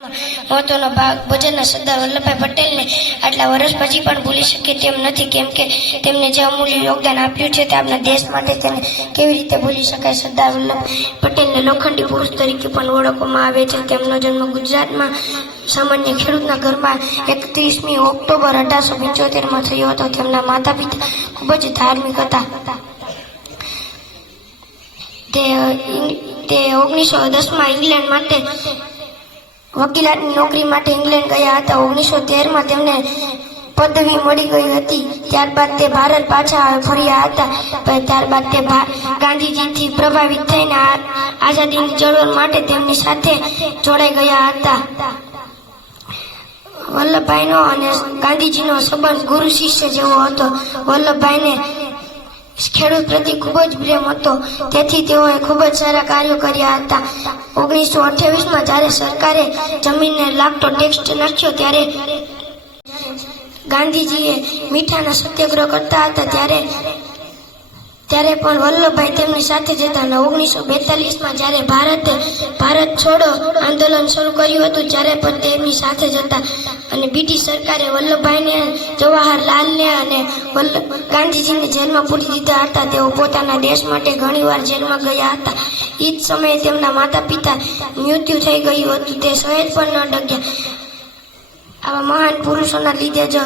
મહત્વનો ભાગ ભજનના સરદાર વલ્લભભાઈ પટેલને આટલા વર્ષ પછી પણ ભૂલી શકે તેમ નથી, કેમ કે તેમને જે અમૂલ્ય યોગદાન આપ્યું છે તે આપણા દેશ માટે તેને કેવી રીતે ભૂલી શકાય? સરદાર વલ્લભ પટેલને લોખંડી પુરુષ તરીકે પણ ઓળખવામાં આવે છે. તેમનો જન્મ ગુજરાતમાં સામાન્ય ખેડૂતના ઘરમાં એકત્રીસમી ઓક્ટોબર અઢારસો પંચોતેરમાં થયો હતો. તેમના માતા પિતા ખૂબ જ ધાર્મિક હતા. તે તે ઓગણીસો દસમાં ઇંગ્લેન્ડ માટે વકીલાતની નોકરી માટે ઇંગ્લેન્ડ ગયા હતા. ઓગણીસો તેરમાં તેમને પદવી મળી ગઈ હતી. ત્યારબાદ તે ભારત પાછા ફર્યા હતા. ત્યારબાદ તે ગાંધીજીથી પ્રભાવિત થઈને આઝાદીની ચળવળ માટે તેમની સાથે જોડાઈ ગયા હતા. વલ્લભભાઈનો અને ગાંધીજીનો સંબંધ ગુરુ શિષ્ય જેવો હતો. વલ્લભભાઈને ખેડૂત પ્રતિ ખૂબ જ પ્રેમ હતો. તેથી તેઓએ ખૂબ જ સારા કાર્યો કર્યા હતા. ઓગણીસો અઠ્યાવીસમાં જ્યારે સરકારે જમીનને લાગતો ટેક્સ નાખ્યો ત્યારે ગાંધીજીએ મીઠાના સત્યાગ્રહ કરતા હતા. ત્યારે ત્યારે પણ વલ્લભભાઈ તેમની સાથે જ હતા અને ઓગણીસો બેતાલીસમાં જ્યારે ભારતે ભારત છોડો આંદોલન શરૂ કર્યું હતું, ત્યારે પણ તેમની સાથે જ હતા. અને બ્રિટિશ સરકારે વલ્લભભાઈને જવાહરલાલને અને ગાંધીજીને જેલમાં પૂરી દીધા હતા. તેઓ પોતાના દેશ માટે ઘણીવાર જેલમાં ગયા હતા. એ જ સમયે તેમના માતા પિતા મૃત્યુ થઈ ગયું હતું. તે સહેજ પણ ન ડગ્યા. આવા મહાન પુરુષોના લીધે જ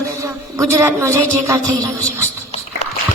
ગુજરાતનો જય જયકાર થઈ રહ્યો છે.